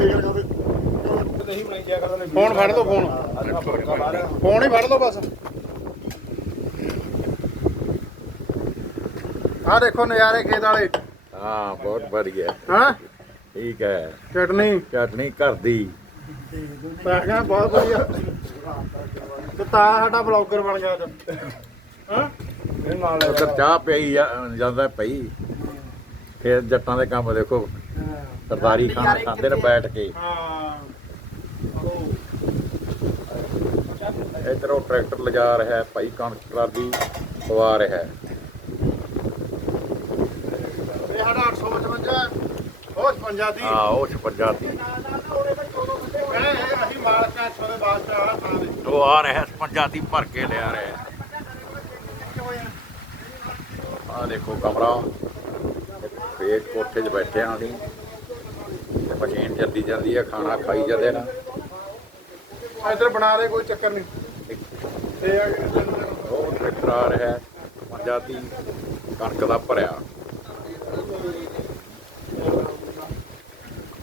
ਫਿਕਰ ਕਰਦੇ ਨਹੀਂ ਬਣਾਈ ਜਾ ਕਰਦਾ ਫੋਨ ਫੜ ਲਓ ਫੋਨ। ਫੋਨ ਹੀ ਫੜ ਲਓ ਬਸ। ਆ ਦੇਖੋ ਨਜ਼ਾਰੇ ਖੇਤ ਵਾਲੇ। ਹਾਂ ਬਹੁਤ ਵਧੀਆ। ਹਾਂ? ਠੀਕ ਹੈ। ਚਟਨੀ। ਚਟਨੀ ਘਰ ਦੀ। ਮੈਂ ਕਿਹਾ ਬਹੁਤ ਵਧੀਆ। ਤੇ ਤਾਂ ਸਾਡਾ ਬਲੌਗਰ ਬਣ ਗਿਆ ਅੱਜ। ਹਾਂ? ਇਹ ਨਾਲ ਉਧਰ ਚਾਹ ਪਈ ਜਾਂਦਾ ਪਈ। ਫਿਰ ਜੱਟਾਂ ਦੇ ਕੰਮ ਦੇਖੋ ਸਰਦਾਰੀ ਖਾਣਾ ਖਾਂਦੇ ਨੇ ਬੈਠ ਕੇ। ਹਾਂ ਇੱਧਰ ਉਹ ਟਰੈਕਟਰ ਲਿਜਾ ਰਿਹਾ ਹੈ ਭਾਈ ਕਣਕ ਟਰਾਲੀ ਪਵਾ ਰਿਹਾ ਹੈ। ਇਹ ਸਾਡਾ 855 ਉਹ 55 ਦੀ ਹਾਂ ਉਹ 56 ਦੀ ਇਹ ਇਹ ਅਸੀਂ ਮਾਲਕ ਆ ਇੱਥੋਂ ਦੇ ਵਾਸਤੇ ਆ ਥਾਂ ਦੇ ਉਹ ਆ ਰਿਹਾ 56 ਦੀ ਭਰ ਕੇ ਲਿਆ ਰਿਹਾ ਆ ਦੇਖੋ ਕਮਰਾ। ਫੇਕ ਕੋਠੇ 'ਚ ਬੈਠੇ ਆਂ ਅਸੀਂ। ਤੇ ਮਸ਼ੀਨ ਚੱਲਦੀ ਜਾਂਦੀ ਹੈ ਖਾਣਾ ਖਾਈ ਜਾਂਦੇ ਨਾ। ਇੱਧਰ ਬਣਾ ਦੇ ਕੋਈ ਚੱਕਰ ਨਹੀਂ। ਤੇ ਉਹ ਟਰੈਕਟਰ ਆ ਰਿਹਾ ਹੈ 56 ਦੀ ਕਣਕ ਦਾ ਭਰਿਆ।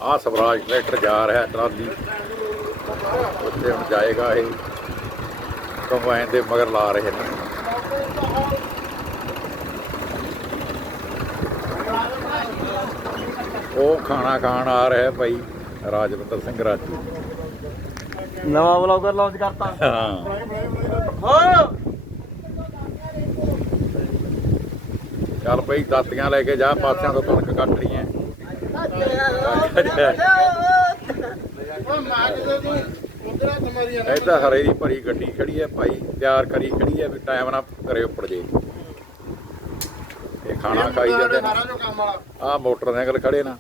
ਆ ਸਵਰਾਜ ਟਰੈਕਟਰ ਜਾ ਰਿਹਾ ਟਰਾਲੀ। ਉੱਥੇ ਹੁਣ ਜਾਏਗਾ ਇਹ। ਕੰਬਾਈਨ ਦੇ ਮਗਰ ਲਾ ਰਹੇ ਨੇ। ਉਹ ਖਾਣਾ ਖਾਣ ਆ ਰਿਹਾ ਭਾਈ ਰਾਜਵਿੰਦਰ ਸਿੰਘ ਰਾਜੂ। ਨਵਾਂ ਵਲੌਗਰ ਲਾਂਚ ਕਰਤਾ। ਹਾਂ। ਹਾਂ ਚੱਲ ਭਾਈ ਦਾਤੀਆਂ ਲੈ ਕੇ ਜਾ ਪਾਸਿਆਂ ਤੋਂ ਕਣਕ ਕੱਟ ਆ ਤੁਹਾਡੀ ਇਹ ਤਾਂ ਹਰੇ ਦੀ ਭਰੀ ਗੱਡੀ ਖੜੀ ਹੈ ਭਾਈ ਤਿਆਰ ਕਰੀ ਖੜੀ ਹੈ ਵੀ ਟਾਈਮ ਨਾਲ ਕਰੇ ਉੱਪੜ ਜੇ। ਖਾਣਾ ਖਾਈ ਜਾਂਦੇ ਨੇ। ਆਹ ਮੋਟਰਸਾਈਕਲ ਖੜੇ ਨਾ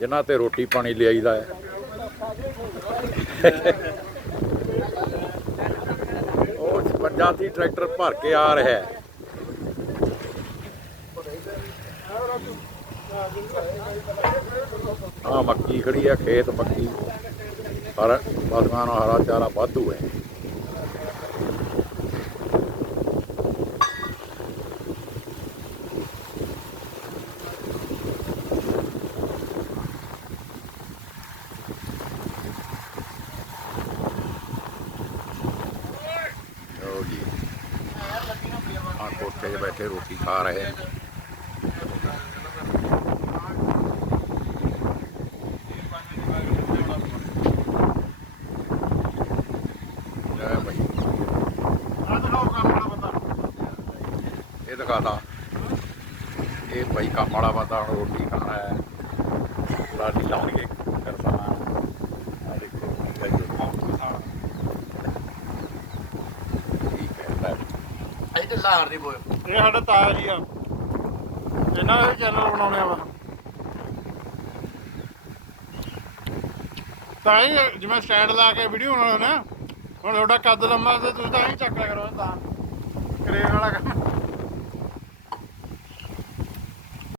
ਜਿਨ੍ਹਾਂ ਤੇ ਰੋਟੀ ਪਾਣੀ ਲਿਆਈਦਾ ਹੈ। ਉਹ 56 ਦੀ ਟਰੈਕਟਰ ਭਰ ਕੇ ਆ ਰਿਹਾ ਹੈ। ਆ ਮੱਕੀ ਖੜੀ ਹੈ ਖੇਤ ਮੱਕੀ। ਪਰ ਪਸ਼ੂਆਂ ਨੂੰ ਹਰਾ ਚਾਰਾ ਵਾਧੂ ਹੈ ਲਓ ਜੀ ਆ ਕੋਠੇ ਬੈਠੇ, ਰੋਟੀ ਖਾ ਰਹੇ ਨੇ ਇਹ ਦਿਖਾਦਾ ਇਹ ਭਾਈ ਕੰਮ ਵਾਲਾ ਬੰਦਾ ਹੁਣ ਰੋਟੀ ਖਾਣਾ ਹੈ। ਲਾਡੀ ਲਾਉਣਗੇ ਕਰਸਾਨਾ ਆ ਦੇਖੋ ਠੀਕ ਹੈ ਲੈ। ਇਹ ਤੇ ਲਾਹਰ ਦੀ ਬੋਲ ਇਹ ਸਾਡਾ ਤਾਇਆ ਜੀ ਆ। ਇਹਨਾਂ ਦਾ ਚੈਨਲ ਬਣਾਉਣੇ ਆ ਤਾਂ ਹੀ ਜਿਵੇਂ ਸਟੈਂਡ ਲਾ ਕੇ ਵੀਡੀਓ ਬਣਾਉਣੇ ਨਾ, ਹੁਣ ਤੁਹਾਡਾ ਕੱਦ ਲੰਮਾ ਤੇ ਤੁਸੀਂ ਤਾਂ ਹੀ ਚੱਕ ਲਿਆ ਕਰੋ ਤਾਂ। ਕਰੇਨ ਵਾਲਾ ਕੰਮ।